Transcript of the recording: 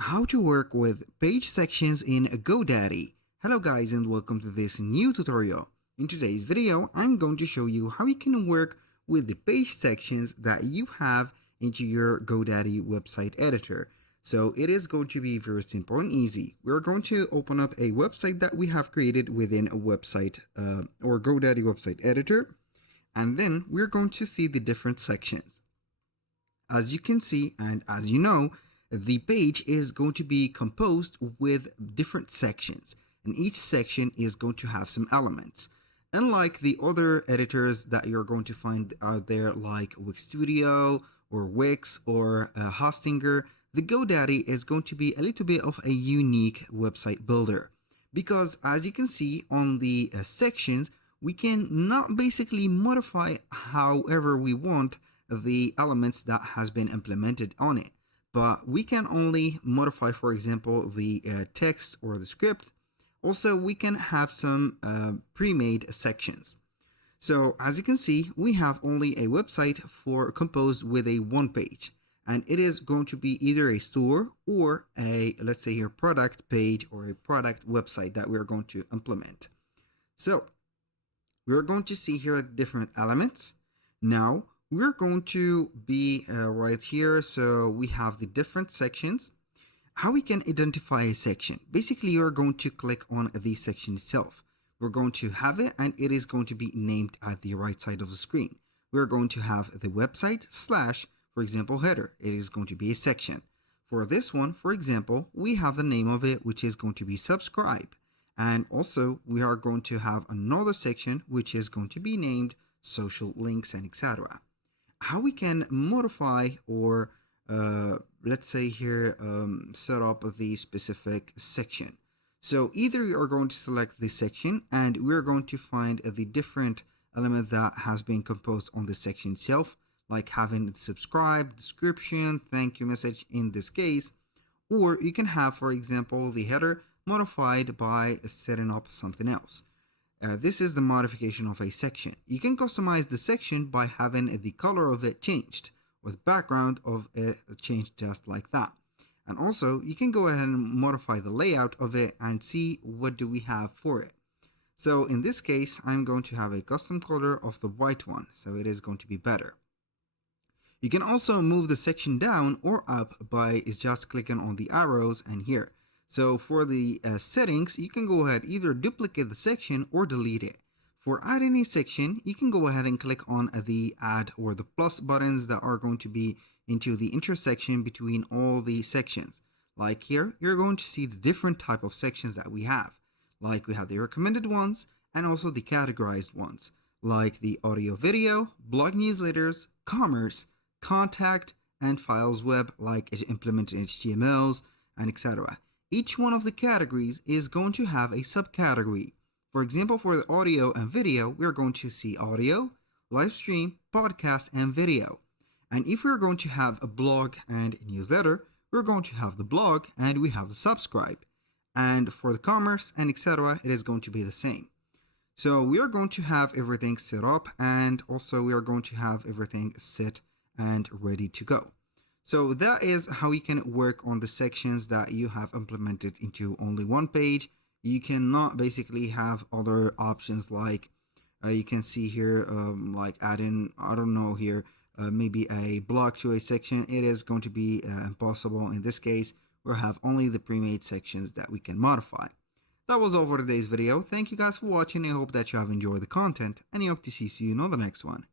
How to work with page sections in GoDaddy. Hello guys and welcome to this new tutorial. In today's video, I'm going to show you how you can work with the page sections that you have into your GoDaddy website editor. So it is going to be very simple and easy. We're going to open up a website that we have created within a website or GoDaddy website editor, and then we're going to see the different sections. As you can see and as you know, the page is going to be composed with different sections, and each section is going to have some elements. Unlike the other editors that you're going to find out there like Wix Studio or Wix or Hostinger, the GoDaddy is going to be a little bit of a unique website builder, because as you can see on the sections, we can not basically modify however we want the elements that has been implemented on it, but we can only modify, for example, the text or the script. Also, we can have some pre-made sections. So as you can see, we have only a website composed with a one page, and it is going to be either a store or a, let's say here, product page or a product website that we're going to implement. So we're going to see here different elements. Now we're going to be right here. So we have the different sections. How we can identify a section. Basically, you're going to click on the section itself. We're going to have it, and it is going to be named at the right side of the screen. We're going to have the website / for example, header. It is going to be a section. For this one, for example, we have the name of it, which is going to be subscribe. And also we are going to have another section, which is going to be named social links and etc. How we can modify or let's say here set up the specific section. So either you are going to select the section, and we're going to find the different element that has been composed on the section itself, like having the subscribe, description, thank you message in this case. Or you can have, for example, the header modified by setting up something else. This is the modification of a section. You can customize the section by having the color of it changed, or the background of it changed just like that. And also you can go ahead and modify the layout of it and see what do we have for it. So in this case, I'm going to have a custom color of the white one, so it is going to be better. You can also move the section down or up by just clicking on the arrows and here. So for the settings, you can go ahead, either duplicate the section or delete it. For adding a section, you can go ahead and click on the add or the plus buttons that are going to be into the intersection between all the sections. Like here, you're going to see the different type of sections that we have. Like we have the recommended ones and also the categorized ones, like the audio video, blog newsletters, commerce, contact, and files web, like implemented HTMLs and etc. Each one of the categories is going to have a subcategory. For example, for the audio and video, we're going to see audio, live stream, podcast, and video. And if we're going to have a blog and a newsletter, we're going to have the blog and we have the subscribe. And for the commerce and etc., it is going to be the same. So we are going to have everything set up, and also we are going to have everything set and ready to go. So that is how you can work on the sections that you have implemented into only one page. You cannot basically have other options like you can see here, like adding, I don't know here, maybe a block to a section. It is going to be impossible in this case. We'll have only the pre-made sections that we can modify. That was all for today's video. Thank you guys for watching. I hope that you have enjoyed the content, and I hope to see you on the next one.